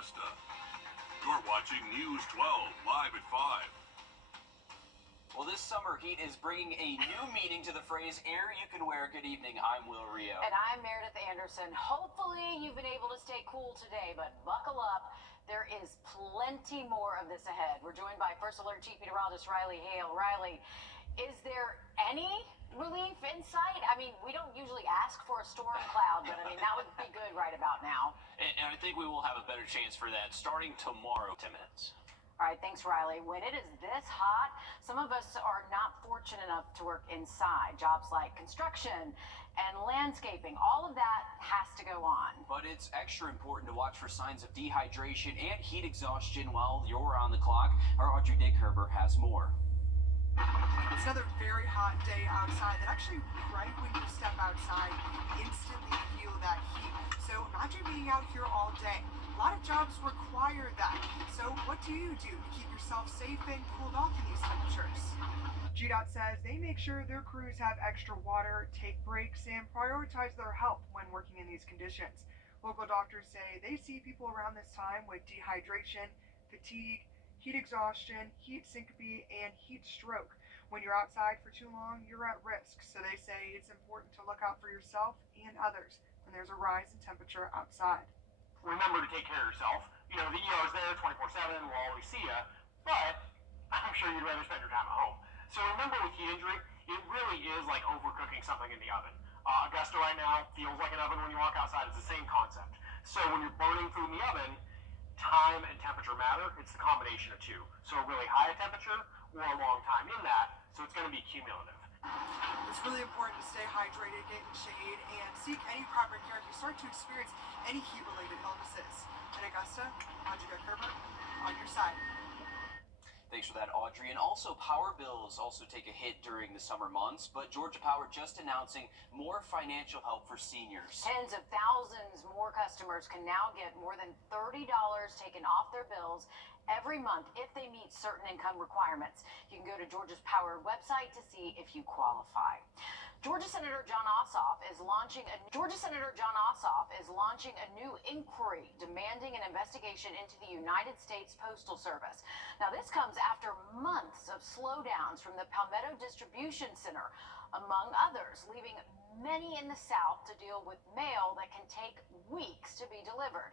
Augusta. You're watching News 12 live at 5. Well, this summer heat is bringing a new meaning to the phrase air you can wear. Good evening, I'm Will Rio. And I'm Meredith Anderson. Hopefully you've been able to stay cool today, but buckle up. There is plenty more of this ahead. We're joined by First Alert Chief Meteorologist Riley Hale. Riley, is there any relief in sight? I mean, we don't usually ask for a storm cloud, but I mean, that would be good right about now. And I think we will have a better chance for that starting tomorrow, 10 minutes. All right, thanks, Riley. When it is this hot, some of us are not fortunate enough to work inside. Jobs like construction and landscaping, all of that has to go on. But it's extra important to watch for signs of dehydration and heat exhaustion while you're on the clock. Our Audrey Dickherber has more. It's another very hot day outside that actually, right when you step outside, you instantly feel that heat. So imagine being out here all day. A lot of jobs require that. So what do you do to keep yourself safe and cooled off in these temperatures? GDOT says they make sure their crews have extra water, take breaks, and prioritize their health when working in these conditions. Local doctors say they see people around this time with dehydration, fatigue, heat exhaustion, heat syncope, and heat stroke. When you're outside for too long, you're at risk. So they say it's important to look out for yourself and others when there's a rise in temperature outside. Remember to take care of yourself. You know, the ER is there 24/7. We'll always see you. But I'm sure you'd rather spend your time at home. So remember, with heat injury, it really is like overcooking something in the oven. Augusta right now feels like an oven when you walk outside. It's the same concept. So when you're burning food in the oven, time and temperature matter. It's the combination of two. So a really high temperature or a long time in that. So it's going to be cumulative. It's really important to stay hydrated, get in shade, and seek any proper care if you start to experience any heat-related illnesses. In Augusta, Audrey Dickherber, on your side. Thanks for that, Audrey. And also, power bills also take a hit during the summer months, but Georgia Power just announcing more financial help for seniors. Tens of thousands more customers can now get more than $30 taken off their bills every month if they meet certain income requirements. You can go to Georgia's Power website to see if you qualify. Georgia Senator Jon Ossoff is launching a new inquiry demanding an investigation into the United States Postal Service. Now, this comes after months of slowdowns from the Palmetto Distribution Center, among others, leaving many in the South to deal with mail that can take weeks to be delivered.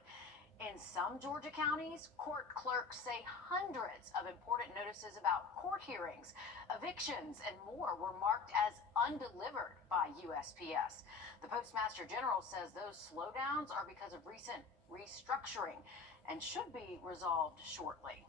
In some Georgia counties, court clerks say hundreds of important notices about court hearings, evictions, and more were marked as undelivered by USPS. The Postmaster General says those slowdowns are because of recent restructuring and should be resolved shortly.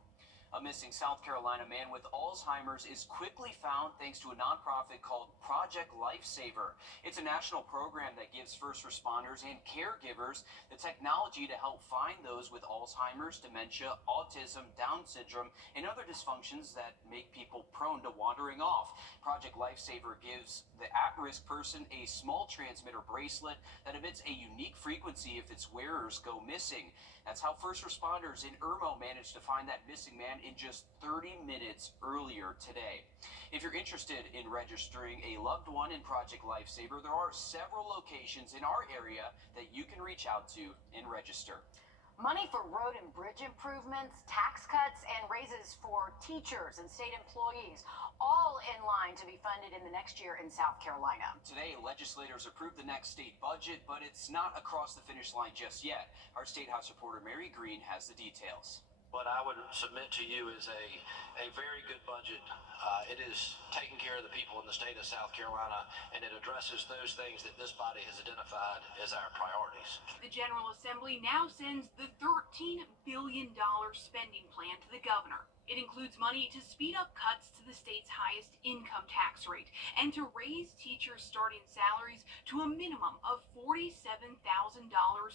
A missing South Carolina man with Alzheimer's is quickly found thanks to a nonprofit called Project Lifesaver. It's a national program that gives first responders and caregivers the technology to help find those with Alzheimer's, dementia, autism, Down syndrome, and other dysfunctions that make people prone to wandering off. Project Lifesaver gives the at-risk person a small transmitter bracelet that emits a unique frequency if its wearers go missing. That's how first responders in Irmo managed to find that missing man in just 30 minutes earlier today. If you're interested in registering a loved one in Project Lifesaver, there are several locations in our area that you can reach out to and register. Money for road and bridge improvements, tax cuts, and raises for teachers and state employees, all in line to be funded in the next year in South Carolina. Today, legislators approved the next state budget, but it's not across the finish line just yet. Our State House reporter Mary Green has the details. What I would submit to you is a very good budget. It is taking care of the people in the state of South Carolina, and it addresses those things that this body has identified as our priorities. The General Assembly now sends the $13 billion spending plan to the governor. It includes money to speed up cuts to the state's highest income tax rate and to raise teachers' starting salaries to a minimum of $47,000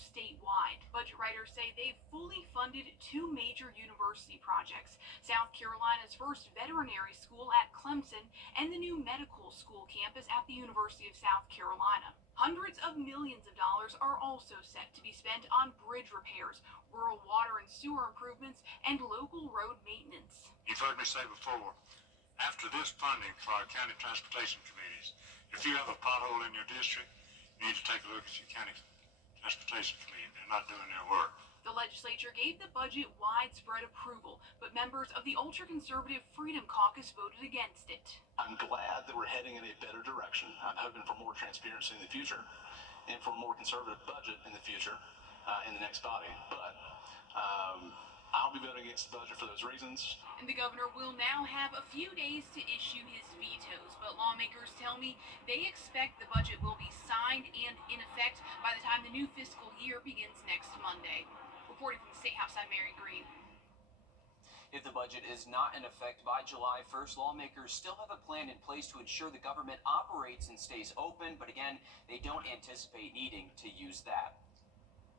statewide. Budget writers say they've fully funded two major university projects, South Carolina's first veterinary school at Clemson and the new medical school campus at the University of South Carolina. Hundreds of millions of dollars are also set to be spent on bridge repairs, rural water and sewer improvements, and local road maintenance. You've heard me say before, after this funding for our county transportation committees, if you have a pothole in your district, you need to take a look at your county transportation committee. They're not doing their work. The legislature gave the budget widespread approval, but members of the ultra-conservative Freedom Caucus voted against it. I'm glad that we're heading in a better direction. I'm hoping for more transparency in the future and for a more conservative budget in the future in the next body. But I'll be voting against the budget for those reasons. And the governor will now have a few days to issue his vetoes, but lawmakers tell me they expect the budget will be signed and in effect by the time the new fiscal year begins next Monday. Reporting from the State House, I'm Mary Green. If the budget is not in effect by July 1st, lawmakers still have a plan in place to ensure the government operates and stays open, but again, they don't anticipate needing to use that.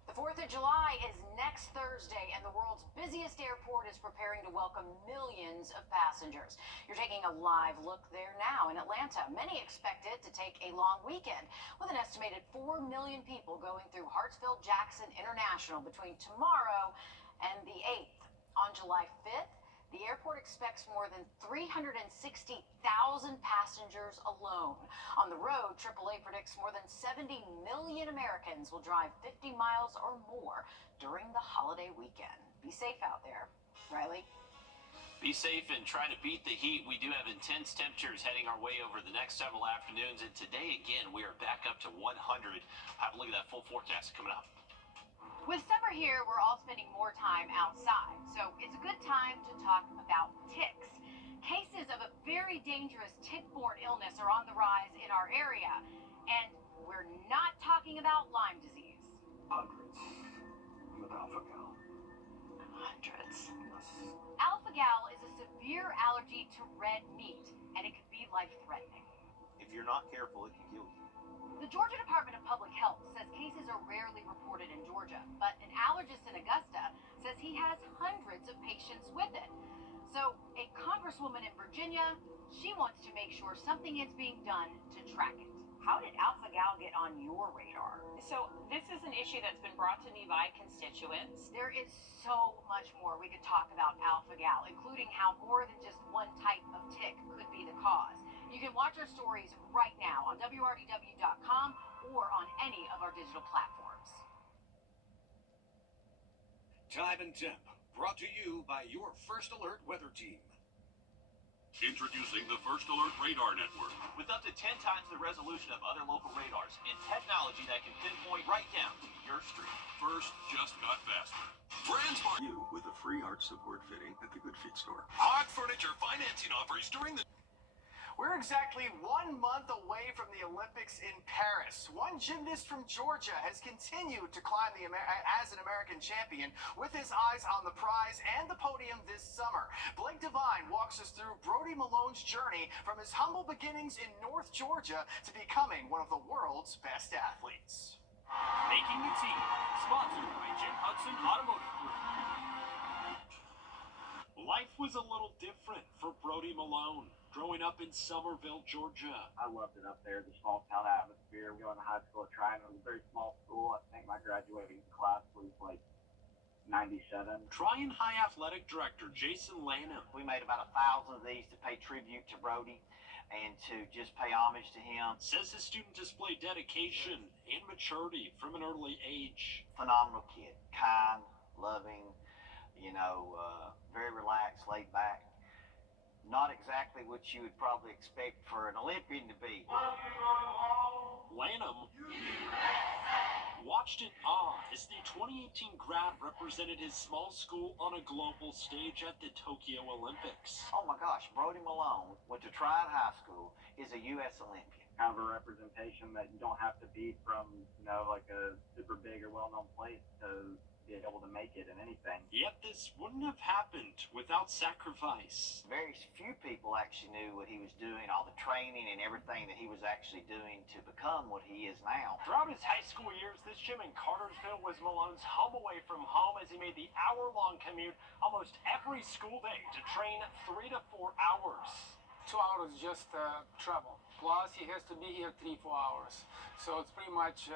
The 4th of July is next Thursday, and the world's busiest airport is preparing to welcome millions of passengers. You're taking a live look there now in Atlanta. Many expect it to take a long weekend, with an estimated 4 million people going through Hartsfield-Jackson International between tomorrow and the 8th. On July 5th, the airport expects more than 360,000 passengers alone. On the road, AAA predicts more than 70 million Americans will drive 50 miles or more during the holiday weekend. Be safe out there. Riley? Be safe and try to beat the heat. We do have intense temperatures heading our way over the next several afternoons. And today, again, we are back up to 100. Have a look at that full forecast coming up. With summer here, we're all spending more time outside, so it's a good time to talk about ticks. Cases of a very dangerous tick-borne illness are on the rise in our area, and we're not talking about Lyme disease. Hundreds with alpha-gal. Hundreds. Alpha-gal is a severe allergy to red meat, and it can be life-threatening. If you're not careful, it can kill you. The Georgia Department of Public Health says cases are rarely reported in Georgia, but an allergist in Augusta says he has hundreds of patients with it. So a congresswoman in Virginia, she wants to make sure something is being done to track it. How did alpha-gal get on your radar? So this is an issue that's been brought to me by constituents. There is so much more we could talk about alpha-gal, including how more than just one type of tick could be the cause. You can watch our stories right now on WRDW.com or on any of our digital platforms. Time and Temp, brought to you by your First Alert weather team. Introducing the First Alert Radar Network. With up to 10 times the resolution of other local radars and technology that can pinpoint right down to your street. First just got faster. BrandsMart you with a free arch support fitting at the Good Feet store. Hog Furniture financing offers during the... We're exactly 1 month away from the Olympics in Paris. One gymnast from Georgia has continued to climb as an American champion with his eyes on the prize and the podium this summer. Blake Devine walks us through Brody Malone's journey from his humble beginnings in North Georgia to becoming one of the world's best athletes. Making the team, sponsored by Jim Hudson Automotive Group. Life was a little different for Brody Malone. Growing up in Somerville, Georgia. I loved it up there, the small town atmosphere. Going to high school at Tryon, it was a very small school. I think my graduating class was like 97. Tryon High Athletic Director Jason Lanham. We made about 1,000 of these to pay tribute to Brody and to just pay homage to him. Says his student displayed dedication and maturity from an early age. Phenomenal kid, kind, loving, very relaxed, laid back. Not exactly what you would probably expect for an Olympian to be. Lanham watched in awe as the 2018 grad represented his small school on a global stage at the Tokyo Olympics. Oh my gosh, Brody Malone went to Tryon High School, is a U.S. Olympian. Kind of a representation that you don't have to be from, like a super big or well-known place to be able to make it in anything. Yet this wouldn't have happened without sacrifice. Very few people actually knew what he was doing, all the training and everything that he was actually doing to become what he is now. Throughout his high school years, this gym in Cartersville was Malone's home away from home as he made the hour-long commute almost every school day to train 3 to 4 hours. 2 hours just travel. Plus, he has to be here 3-4 hours. So it's pretty much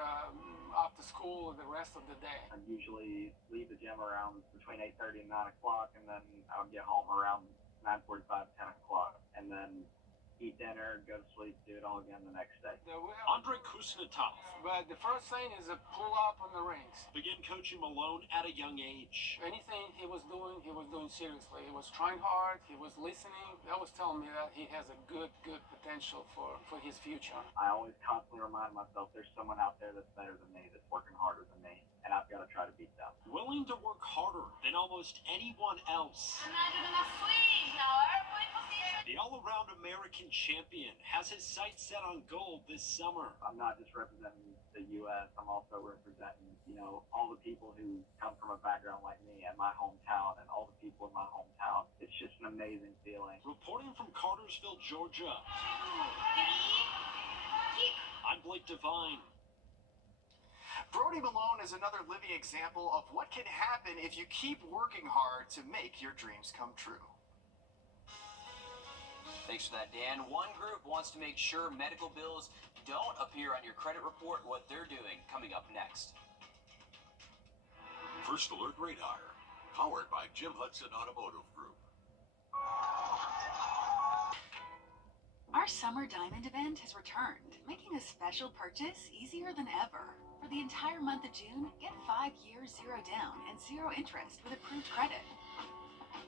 after school the rest of the day. I'd usually leave the gym around between 8:30 and 9 o'clock, and then I would get home around 9:45, 10 o'clock. And then eat dinner, go to sleep, do it all again the next day. Andrei Kuznetsov But the first thing is to pull up on the rings. began coaching Malone at a young age. Anything he was doing seriously. He was trying hard, he was listening. That was telling me that he has a good potential for his future. I always constantly remind myself there's someone out there that's better than me, that's working harder than me, and I've got to try to beat them. Willing to work harder than almost anyone else. The all-around American champion has his sights set on gold this summer. I'm not just representing the U.S., I'm also representing, all the people who come from a background like me and my hometown and all the people in my hometown. It's just an amazing feeling. Reporting from Cartersville, Georgia, I'm Blake Devine. Brody Malone is another living example of what can happen if you keep working hard to make your dreams come true. Thanks for that, Dan. One group wants to make sure medical bills don't appear on your credit report. What they're doing coming up next. First Alert Radar, powered by Jim Hudson Automotive Group. Our summer diamond event has returned, making a special purchase easier than ever. For the entire month of June, get 5 years 0 down and 0 interest with approved credit.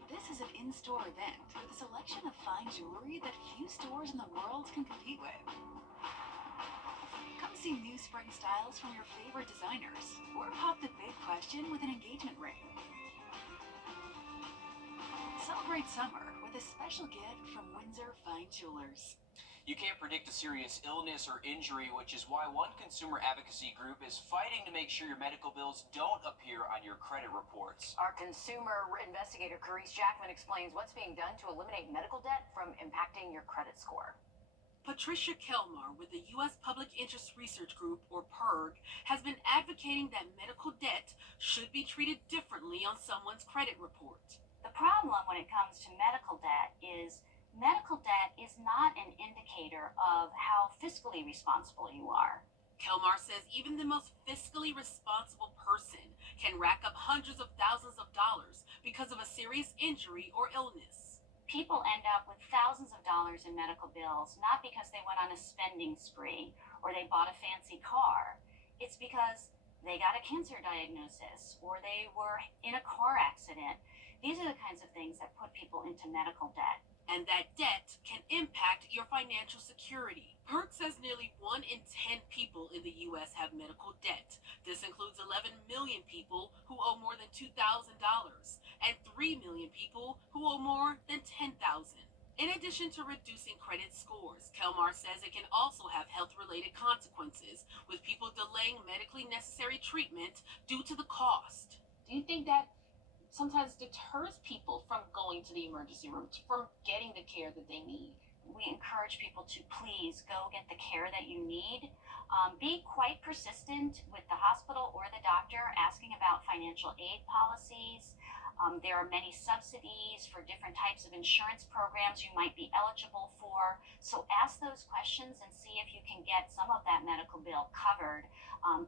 This is an in-store event with a selection of fine jewelry that few stores in the world can compete with. Come see new spring styles from your favorite designers, or pop the big question with an engagement ring. Celebrate summer with a special gift from Windsor Fine Jewelers. You can't predict a serious illness or injury, which is why one consumer advocacy group is fighting to make sure your medical bills don't appear on your credit reports. Our consumer investigator, Carice Jackman, explains what's being done to eliminate medical debt from impacting your credit score. Patricia Kelmar with the U.S. Public Interest Research Group, or PIRG, has been advocating that medical debt should be treated differently on someone's credit report. The problem when it comes to medical debt is medical debt is not an indicator of how fiscally responsible you are. Kelmar says even the most fiscally responsible person can rack up hundreds of thousands of dollars because of a serious injury or illness. People end up with thousands of dollars in medical bills, not because they went on a spending spree or they bought a fancy car. It's because they got a cancer diagnosis or they were in a car accident. These are the kinds of things that put people into medical debt. And that debt can impact your financial security. PIRG says nearly 1 in 10 people in the U.S. have medical debt. This includes 11 million people who owe more than $2,000 and 3 million people who owe more than $10,000. In addition to reducing credit scores, Kelmar says it can also have health-related consequences, with people delaying medically necessary treatment due to the cost. Do you think that sometimes deters people from going to the emergency room, from getting the care that they need? We encourage people to please go get the care that you need. Be quite persistent with the hospital or the doctor asking about financial aid policies. There are many subsidies for different types of insurance programs you might be eligible for. So ask those questions and see if you can get some of that medical bill covered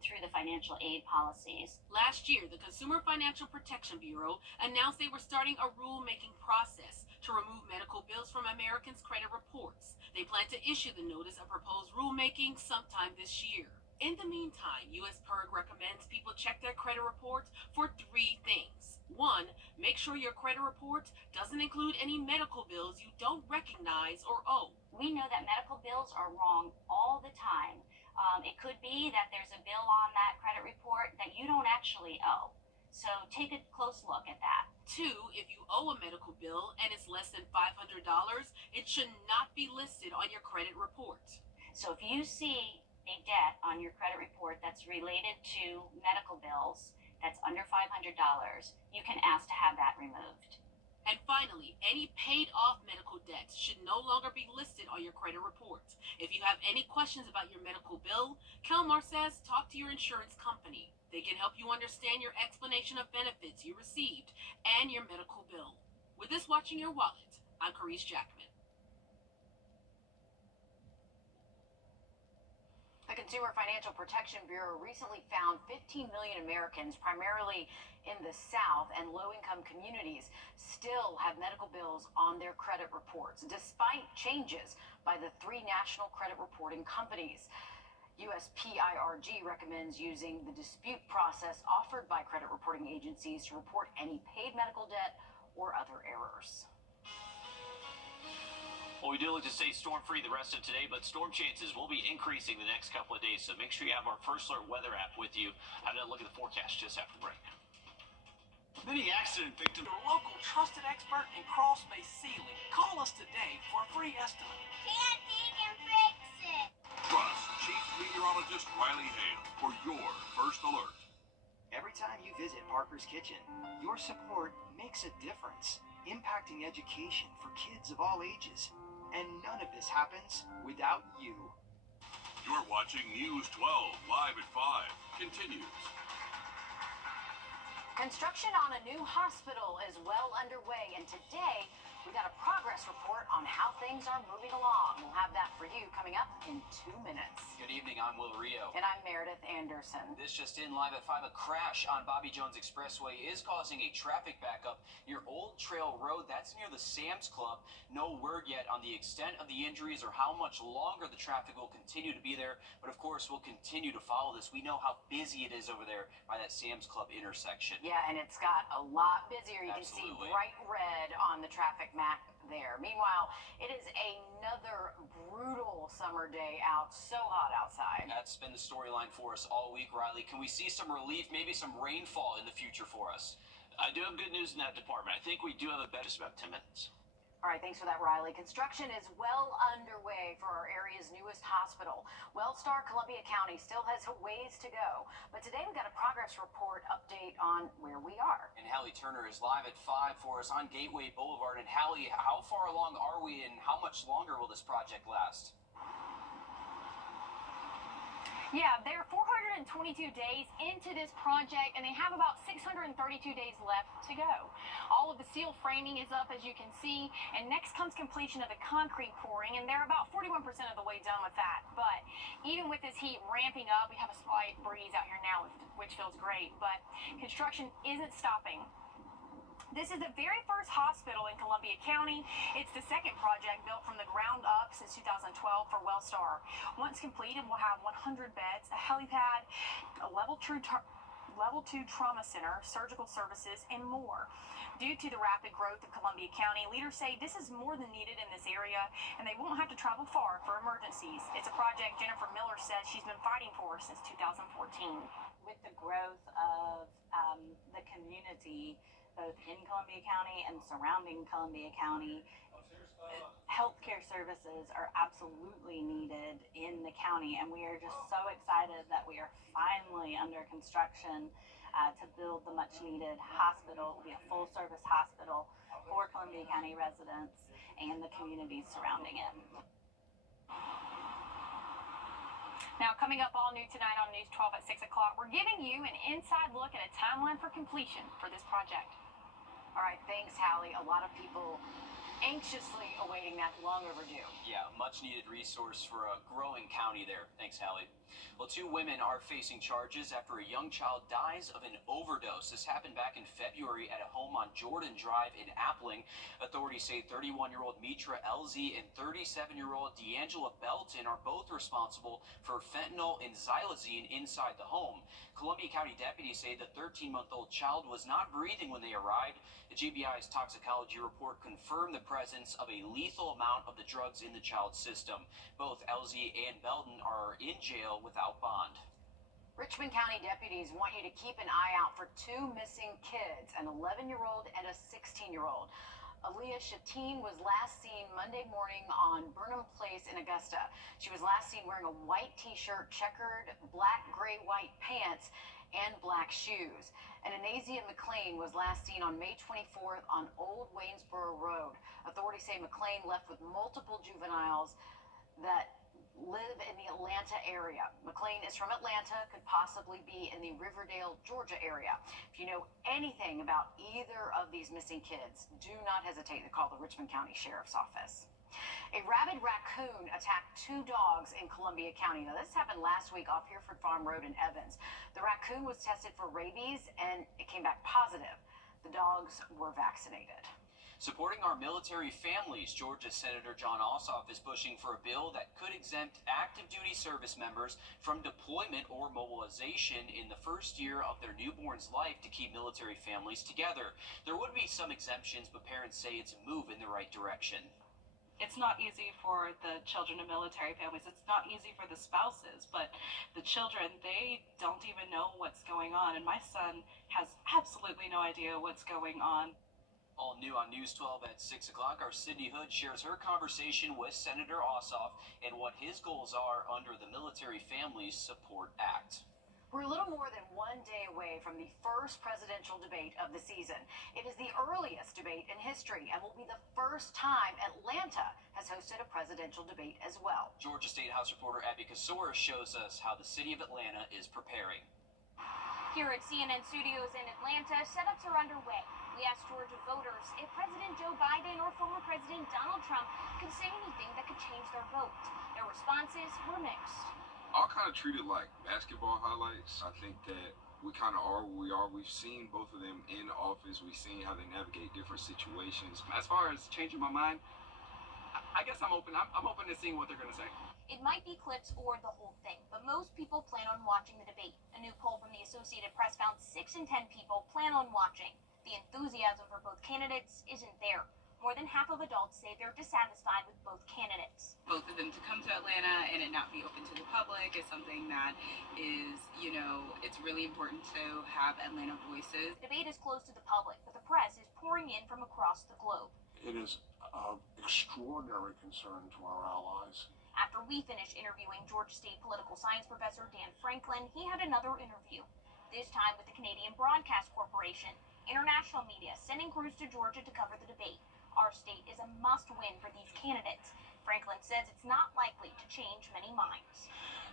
through the financial aid policies. Last year, the Consumer Financial Protection Bureau announced they were starting a rulemaking process to remove medical bills from Americans' credit reports. They plan to issue the notice of proposed rulemaking sometime this year. In the meantime, U.S. PIRG recommends people check their credit report for 3 things. 1, make sure your credit report doesn't include any medical bills you don't recognize or owe. We know that medical bills are wrong all the time. It could be that there's a bill on that credit report that you don't actually owe. So take a close look at that. 2, if you owe a medical bill and it's less than $500, it should not be listed on your credit report. So if you see a debt on your credit report that's related to medical bills that's under $500, you can ask to have that removed. And finally, any paid off medical debts should no longer be listed on your credit report. If you have any questions about your medical bill, Kelmar says talk to your insurance company. They can help you understand your explanation of benefits you received and your medical bill. With this watching your wallet, I'm Carice Jackman. The Consumer Financial Protection Bureau recently found 15 million Americans, primarily in the South and low-income communities, still have medical bills on their credit reports, despite changes by the 3 national credit reporting companies. USPIRG recommends using the dispute process offered by credit reporting agencies to report any paid medical debt or other errors. Well, we do look to stay storm-free the rest of today, but storm chances will be increasing the next couple of days, so make sure you have our First Alert weather app with you. Have a look at the forecast just after the break. Many accident victims. Your local trusted expert in crawl space sealing. Call us today for a free estimate. Can't even fix it. Trust Chief Meteorologist Riley Hale for your First Alert. Every time you visit Parker's Kitchen, your support makes a difference, impacting education for kids of all ages. And none of this happens without you. You're watching News 12 live at 5. Continues. Construction on a new hospital is well underway, and today we got a progress report on how things are moving along. We'll have that for you coming up in 2 minutes. Good evening, I'm Will Rio. And I'm Meredith Anderson. This just in, live at 5, a crash on Bobby Jones Expressway is causing a traffic backup near Old Trail Road. That's near the Sam's Club. No word yet on the extent of the injuries or how much longer the traffic will continue to be there. But of course, we'll continue to follow this. We know how busy it is over there by that Sam's Club intersection. Yeah, and it's got a lot busier. You Absolutely. can see bright red on the traffic map there. Meanwhile, it is another brutal summer day out. So hot outside. That's been the storyline for us all week, Riley. Can we see some relief, maybe some rainfall in the future for us? I do have good news in that department. I think we do have a bet. Just about 10 minutes. All right, thanks for that, Riley. Construction is well underway for our area's newest hospital. Wellstar Columbia County still has a ways to go, but today we got a progress report update on where we are. And Hallie Turner is live at 5 for us on Gateway Boulevard. And Hallie, how far along are we, and how much longer will this project last? Yeah, they're 422 days into this project, and they have about 632 days left to go. All of the steel framing is up, as you can see, and next comes completion of the concrete pouring, and they're about 41% of the way done with that. But even with this heat ramping up, we have a slight breeze out here now, which feels great, but construction isn't stopping. This is the very first hospital in Columbia County. It's the second project built from the ground up since 2012 for Wellstar. Once completed, we'll have 100 beds, a helipad, a level 2 trauma center, surgical services, and more. Due to the rapid growth of Columbia County, leaders say this is more than needed in this area, and they won't have to travel far for emergencies. It's a project Jennifer Miller says she's been fighting for since 2014. With the growth of the community, both in Columbia County and surrounding Columbia County, healthcare services are absolutely needed in the county, and we are just so excited that we are finally under construction to build the much needed hospital. It will be a full service hospital for Columbia County residents and the communities surrounding it. Now, coming up all new tonight on News 12 at 6 o'clock, we're giving you an inside look at a timeline for completion for this project. All right, thanks, Hallie. A lot of people anxiously awaiting that, long overdue. Yeah, much needed resource for a growing county there. Thanks, Hallie. Well, 2 women are facing charges after a young child dies of an overdose. This happened back in February at a home on Jordan Drive in Appling. Authorities say 31-year-old Mitra LZ and 37-year-old D'Angela Belton are both responsible for fentanyl and xylazine inside the home. Columbia County deputies say the 13-month-old child was not breathing when they arrived. The GBI's toxicology report confirmed the presence of a lethal amount of the drugs in the child's system. Both LZ and Belton are in jail without bond. Richmond County deputies want you to keep an eye out for 2 missing kids, an 11-year-old and a 16-year-old. Aaliyah Shatine was last seen Monday morning on Burnham Place in Augusta. She was last seen wearing a white t-shirt, checkered black, gray, white pants, and black shoes. And Anazia McLean was last seen on May 24th on Old Waynesboro Road. Authorities say McLean left with multiple juveniles that live in the Atlanta area. McLean is from Atlanta, could possibly be in the Riverdale, Georgia area. If you know anything about either of these missing kids, do not hesitate to call the Richmond County Sheriff's Office. A rabid raccoon attacked 2 dogs in Columbia County. Now, this happened last week off Hereford Farm Road in Evans. The raccoon was tested for rabies and it came back positive. The dogs were vaccinated. Supporting our military families, Georgia Senator Jon Ossoff is pushing for a bill that could exempt active duty service members from deployment or mobilization in the first year of their newborn's life to keep military families together. There would be some exemptions, but parents say it's a move in the right direction. It's not easy for the children of military families. It's not easy for the spouses, but the children, they don't even know what's going on. And my son has absolutely no idea what's going on. All new on News 12 at 6 o'clock, our Sydney Hood shares her conversation with Senator Ossoff and what his goals are under the Military Families Support Act. We're a little more than 1 day away from the first presidential debate of the season. It is the earliest debate in history and will be the first time Atlanta has hosted a presidential debate as well. Georgia State House reporter Abby Kasoris shows us how the city of Atlanta is preparing. Here at CNN Studios in Atlanta, setups are underway. We asked Georgia voters if President Joe Biden or former President Donald Trump could say anything that could change their vote. Their responses were mixed. I'll kind of treat it like basketball highlights. I think that we kind of are where we are. We've seen both of them in office. We've seen how they navigate different situations. As far as changing my mind, I guess I'm open. I'm open to seeing what they're going to say. It might be clips or the whole thing, but most people plan on watching the debate. A new poll from the Associated Press found 6 in 10 people plan on watching. The enthusiasm for both candidates isn't there. More than half of adults say they're dissatisfied with both candidates. Both of them to come to Atlanta and it not be open to the public is something that is, it's really important to have Atlanta voices. The debate is closed to the public, but the press is pouring in from across the globe. It is of extraordinary concern to our allies. After we finished interviewing Georgia State political science professor Dan Franklin, he had another interview, this time with the Canadian Broadcast Corporation. International media sending crews to Georgia to cover the debate. Our state is a must-win for these candidates. Franklin says it's not likely to change many minds.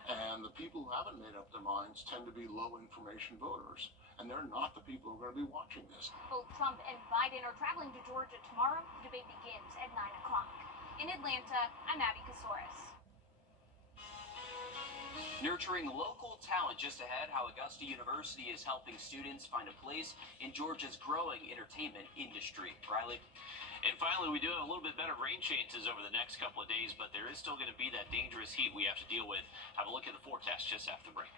And the people who haven't made up their minds tend to be low-information voters. And they're not the people who are going to be watching this. Both Trump and Biden are traveling to Georgia tomorrow. The debate begins at 9 o'clock. In Atlanta, I'm Abby Kasoris. Nurturing local talent just ahead, how Augusta University is helping students find a place in Georgia's growing entertainment industry. Riley? And finally, we do have a little bit better rain chances over the next couple of days, but there is still going to be that dangerous heat we have to deal with. Have a look at the forecast just after the break.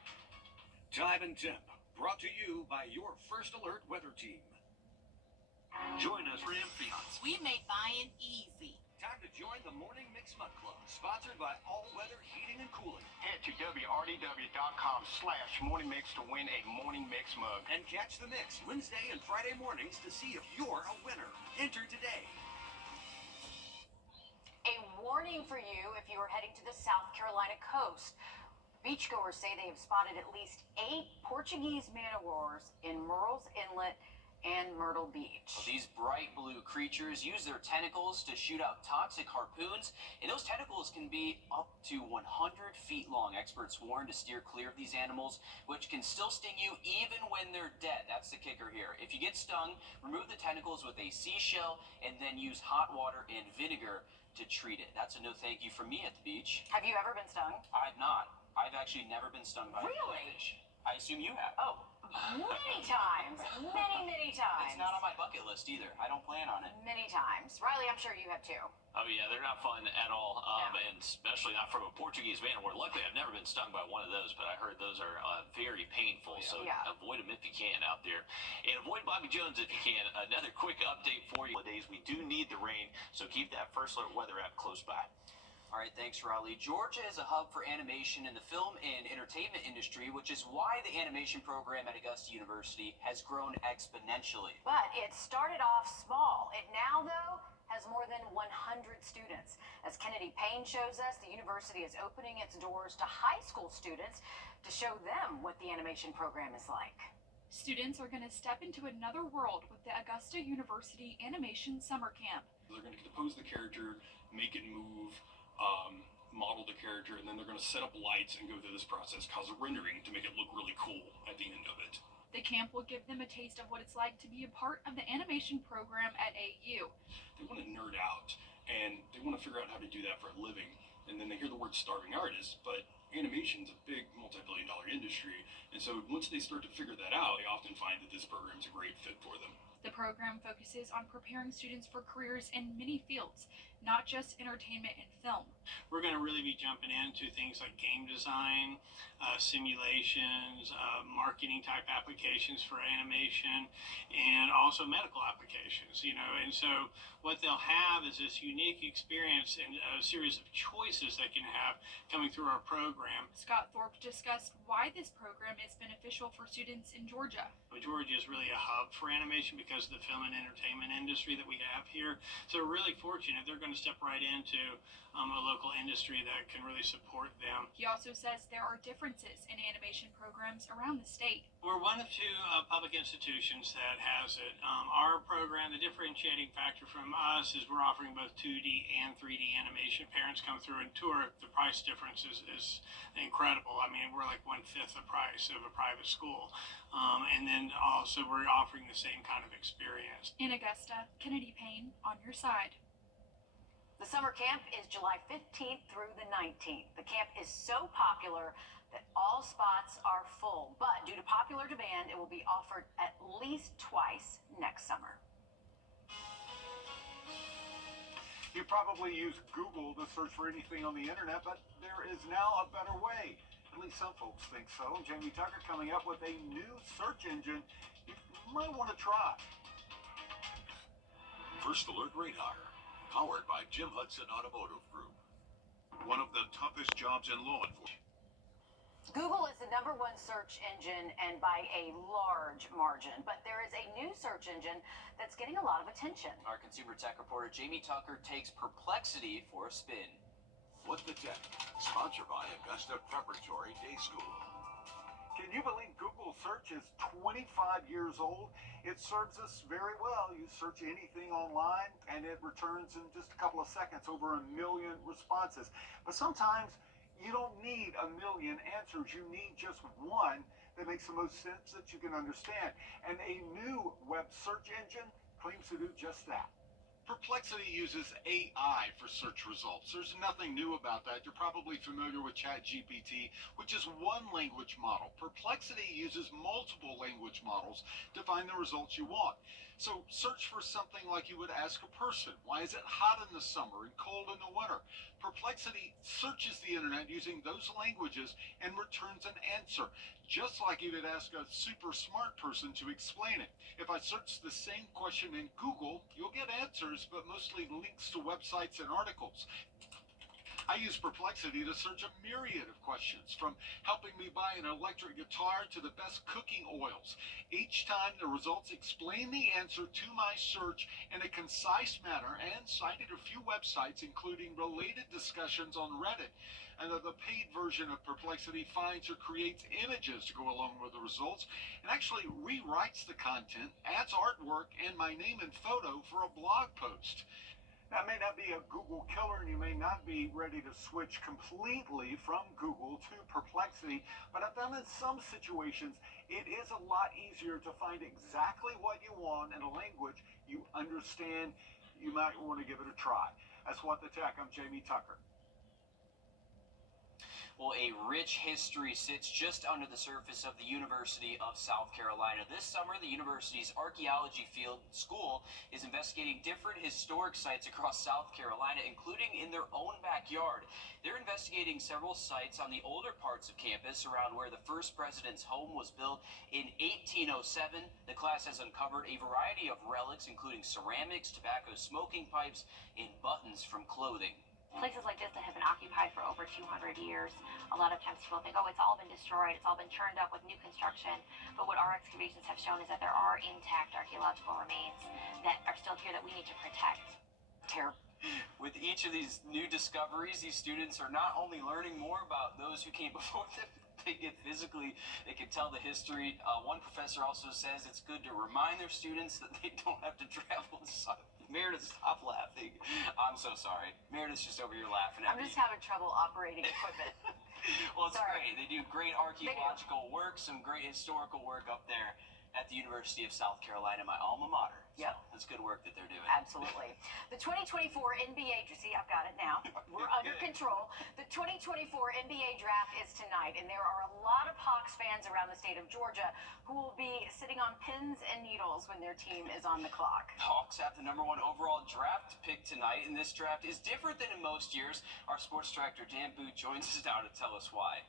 Time and Temp, brought to you by your First Alert weather team. Join us for Amphions. We make buying easy. Time to join the Morning Mix Mug Club, sponsored by All Weather Heating and Cooling. Head to WRDW.com/morningmix to win a Morning Mix mug. And catch the mix Wednesday and Friday mornings to see if you're a winner. Enter today. A warning for you if you are heading to the South Carolina coast. Beachgoers say they have spotted at least 8 Portuguese man-o-wars in Murrells Inlet and Myrtle Beach. Well, these bright blue creatures use their tentacles to shoot out toxic harpoons, and those tentacles can be up to 100 feet long. Experts warn to steer clear of these animals, which can still sting you even when they're dead. That's the kicker here. If you get stung, remove the tentacles with a seashell and then use hot water and vinegar to treat it. That's a no thank you from me at the beach. Have you ever been stung? I've not. I've actually never been stung by a fish. I assume you have. Oh, many times. Many times. It's not on my bucket list either. I don't plan on it. Many times. Riley, I'm sure you have too. Oh, yeah, they're not fun at all, and especially not from a Portuguese man-o-war. Luckily, I've never been stung by one of those, but I heard those are very painful, so avoid them if you can out there. And avoid Bobby Jones if you can. Another quick update for you. Days we do need the rain, so keep that First Alert weather app close by. All right, thanks, Riley. Georgia is a hub for animation in the film and entertainment industry, which is why the animation program at Augusta University has grown exponentially. But it started off small. It now, though, has more than 100 students. As Kennedy Payne shows us, the university is opening its doors to high school students to show them what the animation program is like. Students are going to step into another world with the Augusta University Animation Summer Camp. They're going to compose the character, make it move, model the character, and then they're going to set up lights and go through this process, cause a rendering to make it look really cool at the end of it. The camp will give them a taste of what it's like to be a part of the animation program at AU. They want to nerd out. and they want to figure out how to do that for a living. And then they hear the word starving artist, but animation's a big multi-billion-dollar industry, and so once they start to figure that out, they often find that this program's a great fit for them. The program focuses on preparing students for careers in many fields, not just entertainment and film. We're going to really be jumping into things like game design, simulations, marketing type applications for animation, and also medical applications, and so what they'll have is this unique experience and a series of choices they can have coming through our program. Scott Thorpe discussed why this program is beneficial for students in Georgia. Georgia is really a hub for animation because of the film and entertainment industry that we have here. So we're really fortunate they're going to step right into a local industry that can really support them. He also says there are differences in animation programs around the state. We're one of two public institutions that has it. Our program, the differentiating factor from us is we're offering both 2D and 3D animation. Parents come through and tour. The price difference is incredible. I mean, we're like 1/5 the price of a private school. And then also we're offering the same kind of experience. In Augusta, Kennedy Payne on your side. The summer camp is July 15th through the 19th. The camp is so popular that all spots are full, but due to popular demand, it will be offered at least twice next summer. You probably use Google to search for anything on the internet, but there is now a better way. At least some folks think so. Jamie Tucker coming up with a new search engine you might want to try. First Alert Radar, powered by Jim Hudson Automotive Group. One of the toughest jobs in law enforcement. Google is the #1 search engine and by a large margin, but there is a new search engine that's getting a lot of attention. Our consumer tech reporter Jamie Tucker takes Perplexity for a spin. What the Tech, sponsored by Augusta Preparatory Day School. Can you believe Google search is 25 years old? It serves us very well. You search anything online and it returns in just a couple of seconds over 1 million responses. But sometimes you don't need 1 million answers. You need just one that makes the most sense that you can understand. And a new web search engine claims to do just that. Perplexity uses AI for search results. There's nothing new about that. You're probably familiar with ChatGPT, which is one language model. Perplexity uses multiple language models to find the results you want. So search for something like you would ask a person. Why is it hot in the summer and cold in the winter? Perplexity searches the internet using those languages and returns an answer, just like you would ask a super smart person to explain it. If I search the same question in Google, you'll get answers, but mostly links to websites and articles. I use Perplexity to search a myriad of questions, from helping me buy an electric guitar to the best cooking oils. Each time the results explain the answer to my search in a concise manner and cited a few websites, including related discussions on Reddit. And the paid version of Perplexity finds or creates images to go along with the results and actually rewrites the content, adds artwork and my name and photo for a blog post. That may not be a Google killer, and you may not be ready to switch completely from Google to Perplexity, but I found in some situations it is a lot easier to find exactly what you want in a language you understand. You might want to give it a try. That's What the Tech. I'm Jamie Tucker. Well, a rich history sits just under the surface of the University of South Carolina. This summer, the university's archaeology field school is investigating different historic sites across South Carolina, including in their own backyard. They're investigating several sites on the older parts of campus around where the first president's home was built in 1807. The class has uncovered a variety of relics, including ceramics, tobacco smoking pipes, and buttons from clothing. Places like this that have been occupied for over 200 years, a lot of times people think, oh, it's all been destroyed, it's all been turned up with new construction. But what our excavations have shown is that there are intact archaeological remains that are still here that we need to protect. With each of these new discoveries, these students are not only learning more about those who came before them, they can tell the history. One professor also says it's good to remind their students that they don't have to travel the sun. Meredith, stop laughing. I'm so sorry. Meredith's just over here laughing at me. I'm just having trouble operating equipment. Well, it's great. They do great archaeological work, some great historical work up there. at the University of South Carolina, my alma mater. Yep. So that's good work that they're doing. Absolutely. The 2024 NBA, you see, I've got it now. We're under control. The 2024 NBA draft is tonight, and there are a lot of Hawks fans around the state of Georgia who will be sitting on pins and needles when their team is on the clock. Hawks have the #1 overall draft pick tonight, and this draft is different than in most years. Our sports director, Dan Booth, joins us now to tell us why.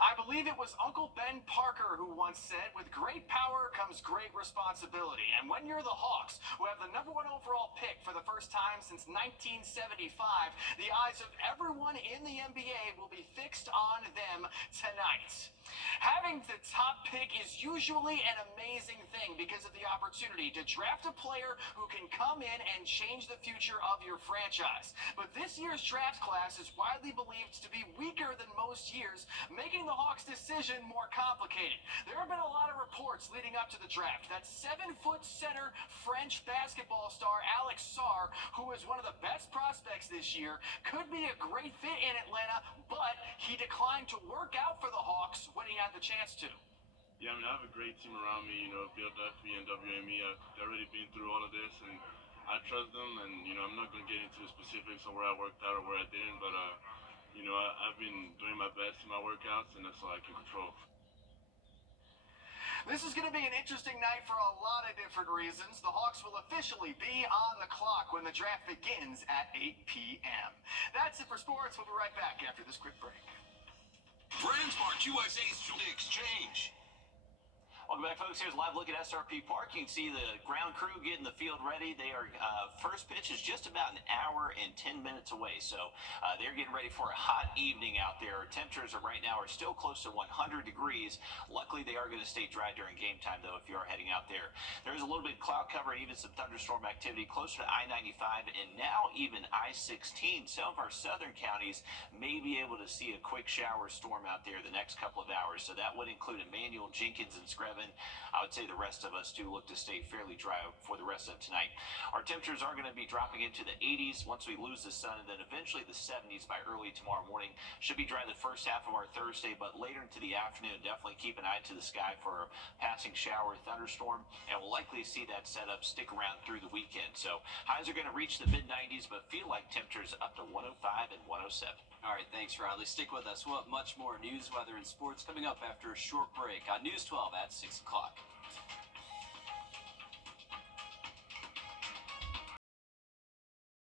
I believe it was Uncle Ben Parker who once said, with great power comes great responsibility. And when you're the Hawks, who have the #1 overall pick for the first time since 1975, the eyes of everyone in the NBA will be fixed on them tonight. Having the top pick is usually an amazing thing because of the opportunity to draft a player who can come in and change the future of your franchise. But this year's draft class is widely believed to be weaker than most years, making the Hawks' decision more complicated. There have been a lot of reports leading up to the draft that 7-foot center French basketball star Alex Sarr, who is one of the best prospects this year, could be a great fit in Atlanta, but he declined to work out for the Hawks when he had the chance to. Yeah, I mean, I have a great team around me, Bill Duffy and WME. They've already been through all of this, and I trust them, and, I'm not going to get into the specifics of where I worked out or where I didn't, but, I've been doing my best in my workouts, and that's all I can control. This is going to be an interesting night for a lot of different reasons. The Hawks will officially be on the clock when the draft begins at 8 p.m. That's it for sports. We'll be right back after this quick break. BrandsMart USA's Exchange. Welcome back, folks. Here's a live look at SRP Park. You can see the ground crew getting the field ready. They are first pitch is just about an hour and 10 minutes away, so they're getting ready for a hot evening out there. Temperatures right now are still close to 100 degrees. Luckily, they are going to stay dry during game time, though, if you are heading out there. There is a little bit of cloud cover and even some thunderstorm activity closer to I-95 and now even I-16. Some of our southern counties may be able to see a quick shower storm out there the next couple of hours, so that would include Emmanuel, Jenkins, and Screven. I would say the rest of us do look to stay fairly dry for the rest of tonight. Our temperatures are going to be dropping into the 80s once we lose the sun, and then eventually the 70s by early tomorrow morning. Should be dry the first half of our Thursday, but later into the afternoon, definitely keep an eye to the sky for a passing shower or thunderstorm, and we'll likely see that setup stick around through the weekend. So highs are going to reach the mid-90s, but feel like temperatures up to 105 and 107. All right, thanks, Riley. Stick with us. We'll have much more news, weather, and sports coming up after a short break on News 12 at 6 o'clock.